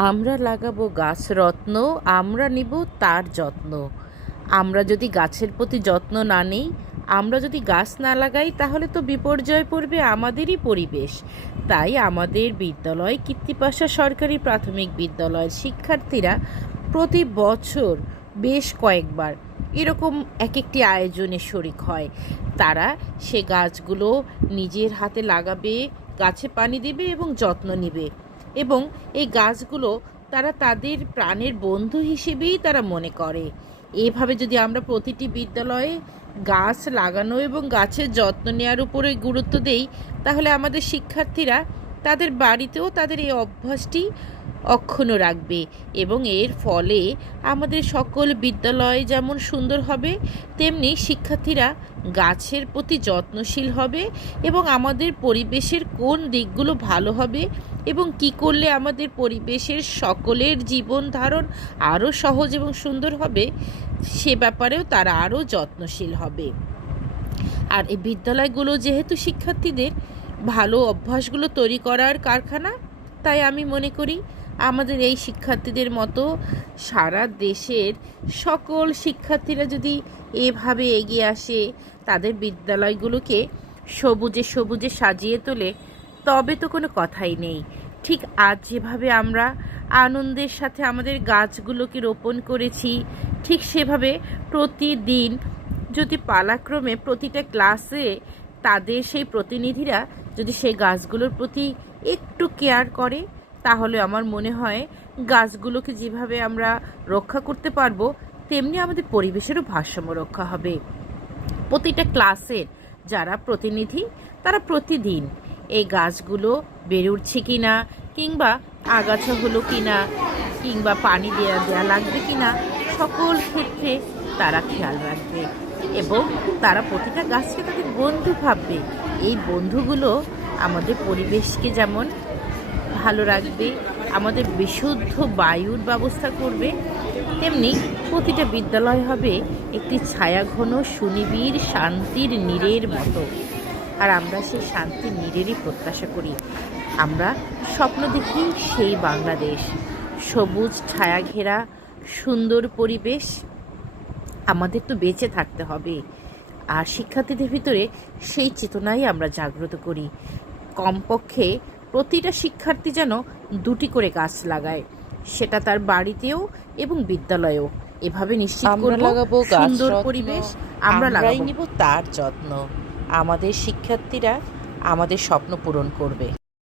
আমরা লাগাবো গাছরত্ন, আমরা নিব তার যত্ন। আমরা যদি গাছের প্রতি যত্ন না নিই, আমরা যদি গাছ না লাগাই, তাহলে তো বিপর্যয় পড়বে আমাদেরই পরিবেশ। তাই আমাদের বিদ্যালয়, কীর্তিপাশা সরকারি প্রাথমিক বিদ্যালয়ের শিক্ষার্থীরা প্রতি বছর বেশ কয়েকবার এরকম এক একটি আয়োজনে শরিক হয়। তারা সে গাছগুলো নিজের হাতে লাগাবে, গাছে পানি দেবে এবং যত্ন নেবে, এবং এই গাছগুলো তারা তাদের প্রাণের বন্ধু হিসেবেই তারা মনে করে। এভাবে যদি আমরা প্রতিটি বিদ্যালয়ে গাছ লাগানো এবং গাছের যত্ন নেওয়ার উপরে গুরুত্ব দেই, তাহলে আমাদের শিক্ষার্থীরা তাদের বাড়িতেও তাদের এই অভ্যাসটি অক্ষুণ্ণ রাখবে, এবং এর ফলে আমাদের সকল বিদ্যালয় যেমন সুন্দর হবে, তেমনি শিক্ষার্থীরা গাছের প্রতি যত্নশীল হবে, এবং আমাদের পরিবেশের কোন দিকগুলো ভালো হবে এবং কি করলে আমাদের পরিবেশের সকলের জীবন ধারণ আরও সহজ এবং সুন্দর হবে, সে ব্যাপারেও তারা আরও যত্নশীল হবে। আর এই বিদ্যালয়গুলো যেহেতু শিক্ষার্থীদের ভালো অভ্যাসগুলো তৈরি করার কারখানা, তাই আমি মনে করি আমাদের এই শিক্ষার্থীদের মতো সারা দেশের সকল শিক্ষার্থীরা যদি এভাবে এগিয়ে আসে, তাদের বিদ্যালয়গুলোকে সবুজে সবুজে সাজিয়ে তোলে, তবে তো কোনো কথাই নেই। ঠিক আজ যেভাবে আমরা আনন্দের সাথে আমাদের গাছগুলোকে রোপণ করেছি, ঠিক সেভাবে প্রতিদিন যদি পালাক্রমে প্রতিটা ক্লাসে তাদের সেই প্রতিনিধিরা যদি সেই গাছগুলোর প্রতি একটু কেয়ার করে, তাহলে আমার মনে হয় গাছগুলোকে যেভাবে আমরা রক্ষা করতে পারবো, তেমনি আমাদের পরিবেশেরও ভারসাম্য রক্ষা হবে। প্রতিটা ক্লাসের যারা প্রতিনিধি, তারা প্রতিদিন এই গাছগুলো বেড়ে উঠছে কিনা, কিংবা আগাছা হলো কিনা, কিংবা পানি দেওয়া লাগবে কিনা, সকল ক্ষেত্রে তারা খেয়াল রাখবে, এবং তারা প্রতিটা গাছকে তাদের বন্ধু ভাববে। এই বন্ধুগুলো আমাদের পরিবেশকে যেমন ভালো রাখবে, আমাদের বিশুদ্ধ বায়ুর ব্যবস্থা করবে, তেমনি প্রতিটা বিদ্যালয় হবে একটি ছায়াঘন সুনিবিড় শান্তির নীড়ের মতো। আর আমরা সেই শান্তির নীড়েরই প্রত্যাশা করি। আমরা স্বপ্ন দেখি সেই বাংলাদেশ, সবুজ ছায়া ঘেরা সুন্দর পরিবেশ। আমাদের তো বেঁচে থাকতে হবে, আর শিক্ষার্থীদের ভিতরে সেই চেতনাই আমরা জাগ্রত করি। কমপক্ষে প্রতিটা শিক্ষার্থী যেন 2টি করে গাছ লাগায়, সেটা তার বাড়িতেও এবং বিদ্যালয়েও। এভাবে নিশ্চিত করব সুন্দর পরিবেশ, আমরাই নিব তার যত্ন। আমাদের শিক্ষার্থীরা আমাদের স্বপ্ন পূরণ করবে।